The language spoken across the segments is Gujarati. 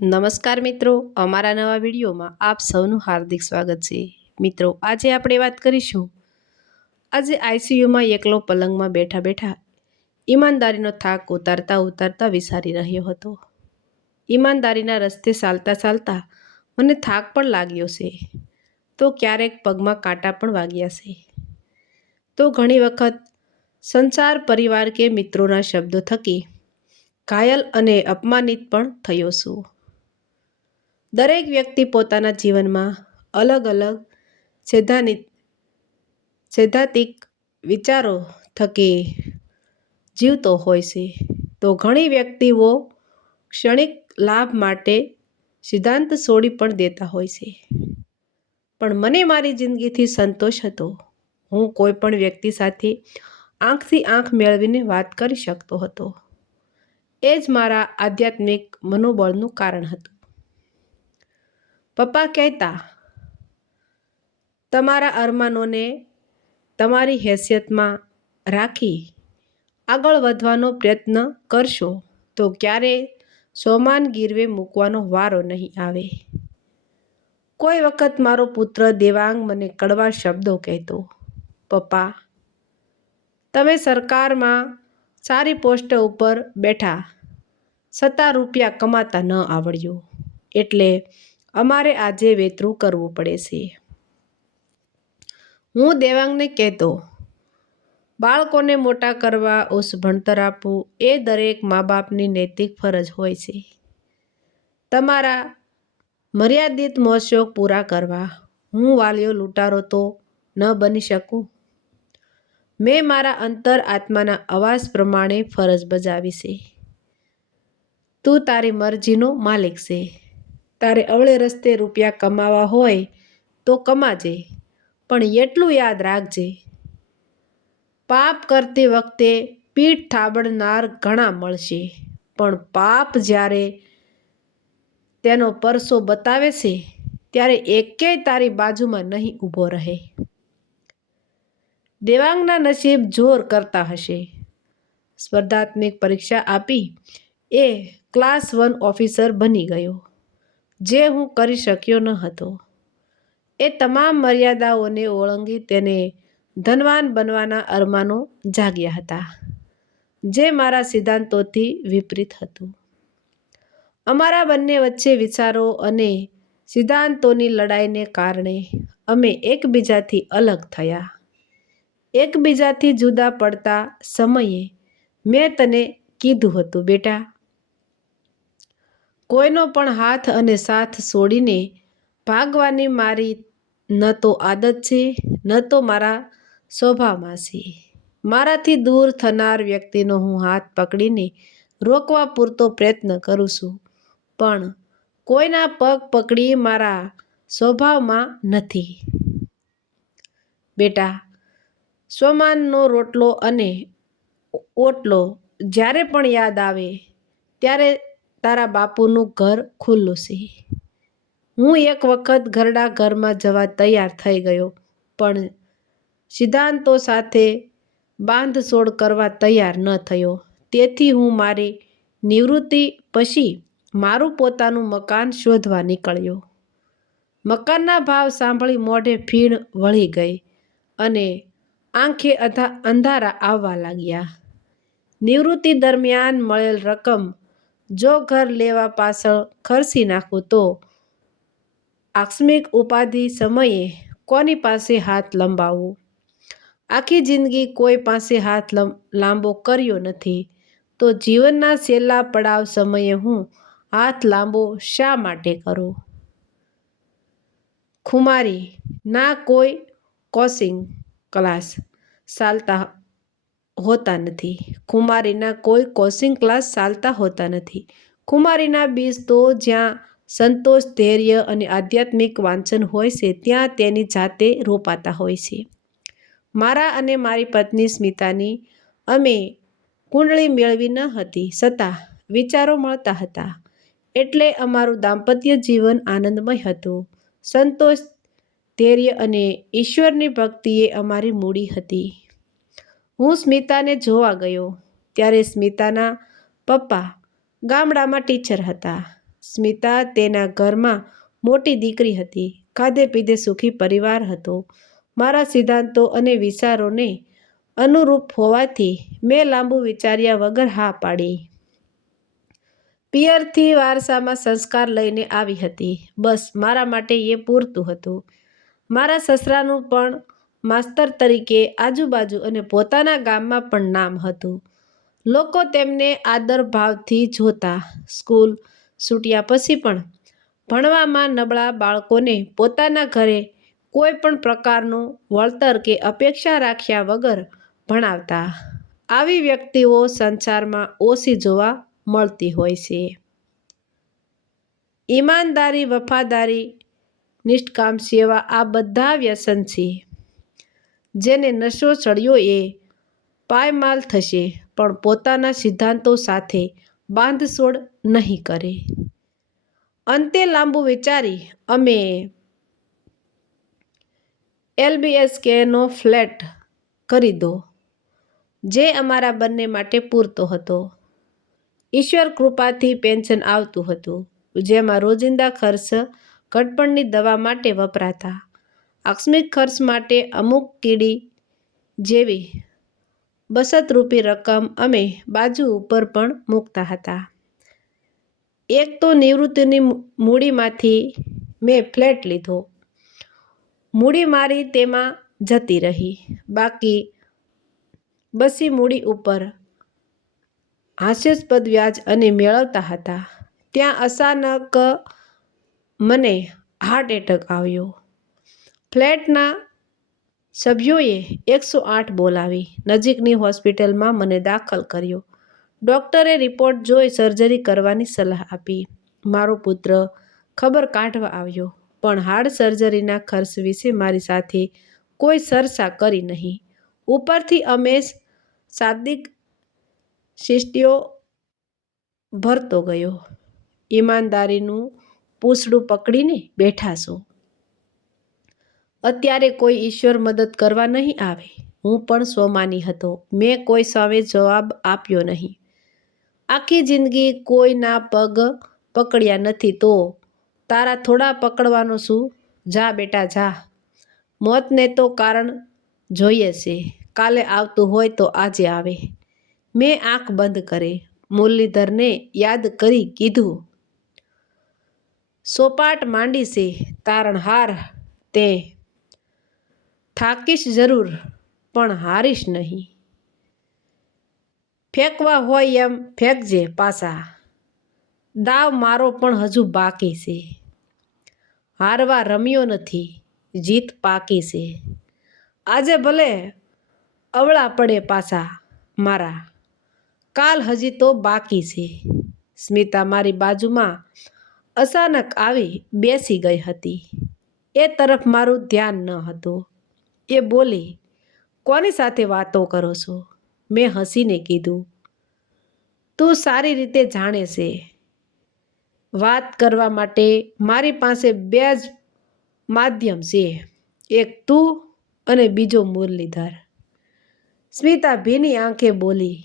નમસ્કાર મિત્રો, અમારા નવા વિડીયોમાં આપ સૌનું હાર્દિક સ્વાગત છે. મિત્રો, આજે આપણે વાત કરીશું. આજે આઈસીયુમાં એકલો પલંગમાં બેઠા બેઠા ઈમાનદારીનો થાક ઉતારતા ઉતારતા વિસારી રહ્યો હતો. ઈમાનદારીના રસ્તે ચાલતા ચાલતા મને થાક પણ લાગ્યો છે. તો ક્યારેક પગમાં કાંટા પણ વાગ્યા છે. તો ઘણી વખત સંસાર, પરિવાર કે મિત્રોના શબ્દો થકી ઘાયલ અને અપમાનિત પણ થયો છું. દરેક વ્યક્તિ પોતાના જીવનમાં અલગ અલગ સૈદ્ધાંતિક સૈદ્ધાંતિક વિચારો થકી જીવતો હોય છે. તો ઘણી વ્યક્તિઓ ક્ષણિક લાભ માટે સિદ્ધાંત છોડી પણ દેતા હોય છે. પણ મને મારી જિંદગીથી સંતોષ હતો. હું કોઈ પણ વ્યક્તિ સાથે આંખથી આંખ મેળવીને વાત કરી શકતો હતો. એ જ મારા આધ્યાત્મિક મનોબળનું કારણ હતું. પપ્પા કહેતા, તમારા અરમાનોને તમારી હેસિયતમાં રાખી આગળ વધવાનો પ્રયત્ન કરશો તો ક્યારે સોમાન ગીરવે મૂકવાનો વારો નહીં આવે. કોઈ વખત મારો પુત્ર દેવાંગ મને કડવા શબ્દો કહેતો, પપ્પા, તમે સરકારમાં સારી પોસ્ટ ઉપર બેઠા છતાં રૂપિયા કમાતા ન આવડ્યો. એટલે અમારે આજે વેતરું કરવું પડે છે. હું દેવાંગને કહેતો, બાળકોને મોટા કરવા ઉચ્ચ ભણતર આપવું એ દરેક મા બાપની નૈતિક ફરજ હોય છે. તમારા મર્યાદિત મોજશોખ પૂરા કરવા હું વાલીઓ લૂંટારો તો ન બની શકું? મેં મારા અંતર આત્માના અવાજ પ્રમાણે ફરજ બજાવી છે. તું તારી મરજીનો માલિક છે. તારે અવળે રસ્તે રૂપિયા કમાવા હોય તો કમાજે, પણ એટલું યાદ રાખજે. પાપ કરતી વખતે પીઠ થાબડનાર ઘણા મળશે, પણ પાપ જ્યારે તેનો પરસો બતાવે છે, ત્યારે એકેય તારી બાજુમાં નહીં ઊભો રહે. દેવાંગના નસીબ જોર કરતા હશે. સ્પર્ધાત્મક પરીક્ષા આપી એ ક્લાસ વન ઓફિસર બની ગયો. જે હું કરી શક્યો ન હતો. એ તમામ મર્યાદાઓને ઓળંગી તેને ધનવાન બનવાના અરમાનો જાગ્યા હતા, જે મારા સિદ્ધાંતોથી વિપરીત હતું. અમારા બંને વચ્ચે વિચારો અને સિદ્ધાંતોની લડાઈને કારણે અમે એકબીજાથી અલગ થયા. એકબીજાથી જુદા પડતા સમયે મેં તને કીધું હતું, બેટા. કોઈનો પણ હાથ અને સાથ છોડીને ભાગવાની મારી ન તો આદત છે, ન તો મારા સ્વભાવમાં છે. મારાથી દૂર થનાર વ્યક્તિનો હું હાથ પકડીને રોકવા પૂરતો પ્રયત્ન કરું છું, પણ કોઈના પગ પકડી મારા સ્વભાવમાં નથી. બેટા, સ્વમાનનો રોટલો અને ઓટલો જ્યારે પણ યાદ આવે, ત્યારે તારા બાપુનું ઘર ખુલ્લું છે. હું એક વખત ઘરડા ઘરમાં જવા તૈયાર થઈ ગયો, પણ સિદ્ધાંતો સાથે બાંધછોડ કરવા તૈયાર ન થયો. તેથી હું મારી નિવૃત્તિ પછી મારું પોતાનું મકાન શોધવા નીકળ્યો. મકાનના ભાવ સાંભળી મોઢે ફીણ વળી ગઈ અને આંખે અંધારા આવવા લાગ્યા. નિવૃત્તિ દરમિયાન મળેલ રકમ જો ઘર લેવા પાછળ ખર્ચી નાખું તો આકસ્મિક ઉપાધિ સમયે કોની પાસે હાથ લંબાવવું? આખી જિંદગી કોઈ પાસે હાથ લાંબો કર્યો નથી. તો જીવનના છેલ્લા પડાવ સમયે હું હાથ લાંબો શા માટે કરું? ખુમારી, ના કોઈ કોચિંગ ક્લાસ ચાલતા હોતા નથી. કુમારીના કોઈ કોચિંગ ક્લાસ ચાલતા હોતા નથી. કુમારીના બીજ તો જ્યાં સંતોષ, ધૈર્ય અને આધ્યાત્મિક વાંચન હોય છે, ત્યાં તેની જાતે રોપાતા હોય છે. મારા અને મારી પત્ની સ્મિતાની અમે કુંડળી મેળવી ન હતી, છતાં વિચારો મળતા હતા. એટલે અમારું દાંપત્ય જીવન આનંદમય હતું. સંતોષ, ધૈર્ય અને ઈશ્વરની ભક્તિએ અમારી મૂડી હતી. હું સ્મિતાને જોવા ગયો ત્યારે સ્મિતાના પપ્પા ગામડામાં ટીચર હતા. સ્મિતા તેના ઘરમાં મોટી દીકરી હતી. ખાધે પીધે સુખી પરિવાર હતો. મારા સિદ્ધાંતો અને વિચારોને અનુરૂપ હોવાથી મેં લાંબુ વિચાર્યા વગર હા પાડી. પિયરથી વારસામાં સંસ્કાર લઈને આવી હતી. બસ મારા માટે એ પૂરતું હતું. મારા સસરાનું પણ માસ્તર તરીકે આજુબાજુ અને પોતાના ગામમાં પણ નામ હતું. લોકો તેમને આદર ભાવથી જોતા. સ્કૂલ છૂટ્યા પછી પણ ભણવામાં નબળા બાળકોને પોતાના ઘરે કોઈ પણ પ્રકારનું વળતર કે અપેક્ષા રાખ્યા વગર ભણાવતા. આવી વ્યક્તિઓ સંસારમાં ઓછી જોવા મળતી હોય છે. ઈમાનદારી, વફાદારી નિષ્ઠકામ સેવા આ બધા વ્યસન છે. જેને નશો ચડ્યો એ પાયમાલ થશે, પણ પોતાના સિદ્ધાંતો સાથે બાંધછોડ નહીં કરે. અંતે લાંબુ વિચારી, અમે એલબીએસકેનો ફ્લેટ કરી દો, જે અમારા બંને માટે પૂરતો હતો. ઈશ્વર કૃપાથી પેન્શન આવતું હતું, જેમાં રોજિંદા ખર્ચ ઘટપણની દવા માટે વપરાતા. આકસ્મિક ખર્ચ માટે અમુક કીડી જેવી બચતરૂપી રકમ અમે બાજુ ઉપર પણ મૂકતા હતા. એક તો નિવૃત્તિની મૂડીમાંથી મેં ફ્લેટ લીધો. મૂડી મારી તેમાં જતી રહી. બાકી બસી મૂડી ઉપર હાસ્યાસ્પદ વ્યાજ અને મેળવતા હતા. ત્યાં અચાનક મને હાર્ટ એટેક આવ્યો. ફ્લેટના સભ્યોએ એકસો આઠ બોલાવી. નજીકની હોસ્પિટલમાં મને દાખલ કર્યો. ડૉક્ટરે રિપોર્ટ જોઈ સર્જરી કરવાની સલાહ આપી. મારો પુત્ર ખબર કાઢવા આવ્યો, પણ હાર્ડ સર્જરીના ખર્ચ વિશે મારી સાથે કોઈ સરસા કરી નહીં. ઉપરથી અમે શાબ્દિક શિષ્ટિઓ ભરતો ગયો. ઈમાનદારીનું પૂછડું પકડીને બેઠા છો. અત્યારે કોઈ ઈશ્વર મદદ કરવા નહીં આવે. હું પણ સ્વમાની હતો. મેં કોઈ સામે જવાબ આપ્યો નહીં. આખી જિંદગી કોઈના પગ પકડ્યા નથી તો તારા થોડા પકડવાનો શું? જા બેટા, જા. મોતને તો કારણ જોઈએ છે. કાલે આવતું હોય તો આજે આવે. મેં આંખ બંધ કરે મુરલીધરને યાદ કરી કીધું, સોપાટ માંડી છે. તારણહાર તે થાકીશ જરૂર, પણ હારીશ નહીં. ફેંકવા હોય એમ ફેંકજે પાછા. દાવ મારો પણ હજુ બાકી છે. હારવા રમ્યો નથી, જીત પાકી છે. આજે ભલે અવળા પડે પાછા મારા, કાલ હજી તો બાકી છે. સ્મિતા મારી બાજુમાં અચાનક આવી બેસી ગઈ હતી. એ તરફ મારું ધ્યાન ન હતું. એ બોલી, કોની સાથે વાતો કરો છો? મેં હસીને કીધું, તું સારી રીતે જાણે છે. વાત કરવા માટે મારી પાસે બે જ માધ્યમ છે, એક તું અને બીજો મુરલીધર. સ્મિતા ભીની આંખે બોલી,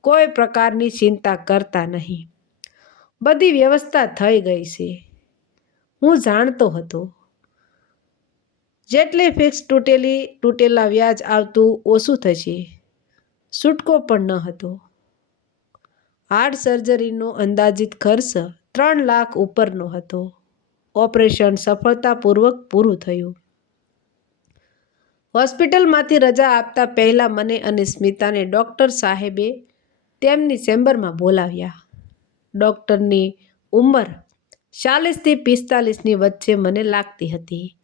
કોઈ પ્રકારની ચિંતા કરતા નહીં. બધી વ્યવસ્થા થઈ ગઈ છે. હું જાણતો હતો જેટલી ફિક્સ તૂટેલી તૂટેલા વ્યાજ આવતું ઓછું થશે. છૂટકો પણ ન હતો. હાર્ટ સર્જરીનો અંદાજિત ખર્ચ ત્રણ લાખ ઉપરનો હતો. ઓપરેશન સફળતાપૂર્વક પૂરું થયું. હોસ્પિટલમાંથી રજા આપતા પહેલાં મને અને સ્મિતાને ડૉક્ટર સાહેબે તેમની ચેમ્બરમાં બોલાવ્યા. ડૉક્ટરની ઉંમર ચાલીસથી પિસ્તાલીસની વચ્ચે મને લાગતી હતી.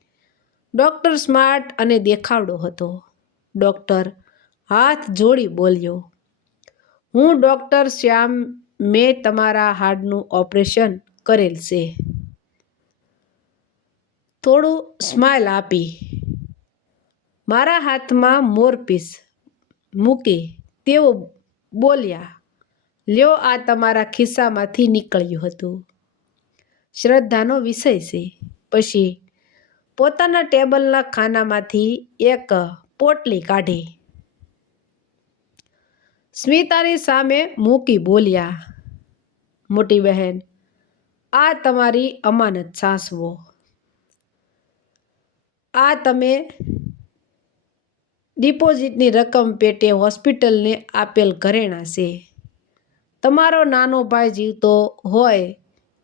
ડૉક્ટર સ્માર્ટ અને દેખાવડો હતો. ડૉક્ટર હાથ જોડી બોલ્યો, હું ડૉક્ટર શ્યામ, મેં તમારા હાડનું ઓપરેશન કરેલ છે. થોડું સ્માઇલ આપી. મારા હાથમાં મોરપીસ મૂકી, તેઓ બોલ્યા. લ્યો, આ તમારા ખિસ્સામાંથી નીકળ્યું હતું. શ્રદ્ધાનો વિષય છે. પછી પોતાના ટેબલના ખાનામાંથી એક પોટલી કાઢી. સ્મિતાની સામે મૂકી બોલ્યા, મોટી બહેન, આ તમારી અમાનત સાસવો. આ તમે ડિપોઝિટની રકમ પેટે હોસ્પિટલને આપેલ ઘરેણાં છે. તમારો નાનો ભાઈ જીવતો હોય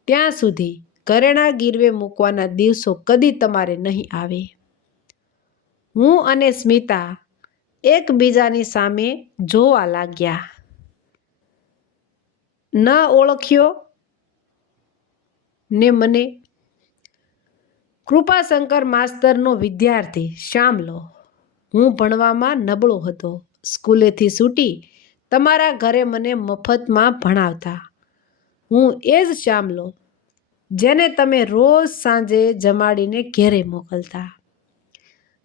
ત્યાં સુધી ઘરેણાં ગીરવે મૂકવાના દિવસો કદી તમારે નહીં આવે. હું અને સ્મિતા એકબીજાની સામે જોવા લાગ્યા. ન ઓળખ્યો ને મને કૃપાશંકર માસ્તરનો વિદ્યાર્થી શ્યામલો હું ભણવામાં નબળો હતો. સ્કૂલેથી છૂટી તમારા ઘરે મને મફતમાં ભણાવતા. હું એ જ શ્યામલો જેને તમે રોજ સાંજે જમાડીને ઘેરે મોકલતા.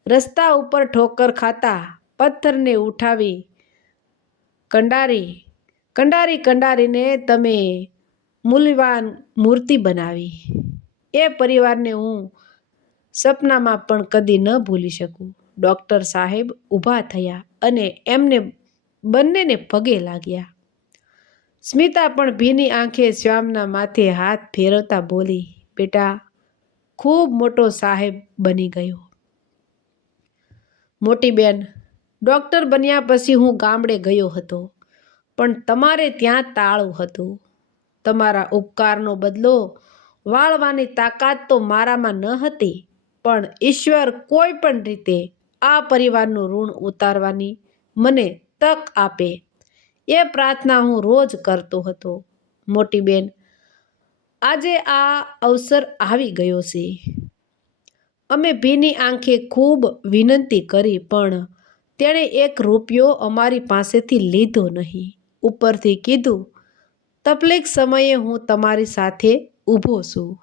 રસ્તા ઉપર ઠોકર ખાતા, પથ્થરને ઉઠાવી, કંડારી કંડારી કંડારીને તમે મૂલ્યવાન મૂર્તિ બનાવી. એ પરિવારને હું સપનામાં પણ કદી ન ભૂલી શકું. ડૉક્ટર સાહેબ ઊભા થયા અને એમને બંનેને પગે લાગ્યા. સ્મિતા પણ ભીની આંખે શ્યામના માથે હાથ ફેરવતા બોલી, બેટા, ખૂબ મોટો સાહેબ બની ગયો. મોટી બેન, ડૉક્ટર બન્યા પછી હું ગામડે ગયો હતો, પણ તમારે ત્યાં તાળું હતું. તમારા ઉપકારનો બદલો વાળવાની તાકાત તો મારામાં ન હતી, પણ ઈશ્વર કોઈ પણ રીતે આ પરિવારનું ઋણ ઉતારવાની મને તક આપે. એ પ્રાર્થના હું રોજ કરતો હતો. મોટી બેન, આજે આ અવસર આવી ગયો છે. અમે ભીની આંખે ખૂબ વિનંતી કરી, પણ તેણે એક રૂપિયો અમારી પાસેથી લીધો નહીં. ઉપરથી કીધું, તકલીફ સમયે હું તમારી સાથે ઊભો છું.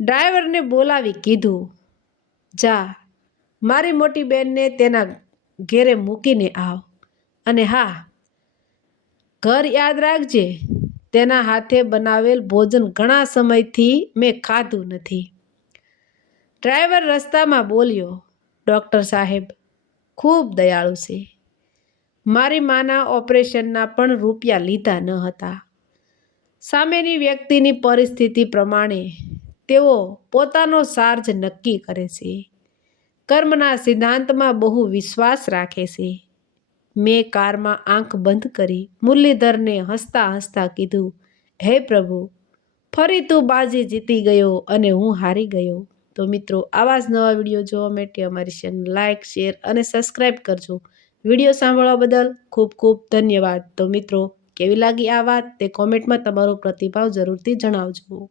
ડ્રાઈવરને બોલાવી કીધું, જા, મારી મોટી બહેનને તેના ઘેરે મૂકીને આવ. અને હા ઘર યાદ રાખજે, તેના હાથે બનાવેલ ભોજન ઘણા સમયથી મેં ખાધું નથી. ડ્રાઈવર રસ્તામાં બોલ્યો, ડૉક્ટર સાહેબ, ખૂબ દયાળુ છે. મારી માના ઓપરેશનના પણ રૂપિયા લીધા ન હતા. સામેની વ્યક્તિની પરિસ્થિતિ પ્રમાણે તેઓ પોતાનો ચાર્જ નક્કી કરે છે. કર્મના સિદ્ધાંતમાં બહુ વિશ્વાસ રાખે છે. મેં કારમાં આંખ બંધ કરી મુરલીધરને હસતા હસતા કીધું, હે પ્રભુ, ફરી તું બાજી જીતી ગયો અને હું હારી ગયો. તો મિત્રો, આવા જ નવા વીડિયો જોવા માટે અમારી ચેનલ લાઇક શેર અને સબસ્ક્રાઈબ કરજો. વીડિયો સાંભળવા બદલ ખૂબ ખૂબ ધન્યવાદ. તો મિત્રો, કેવી લાગી આ વાત તે કોમેન્ટમાં તમારો પ્રતિભાવ જરૂરથી જણાવજો.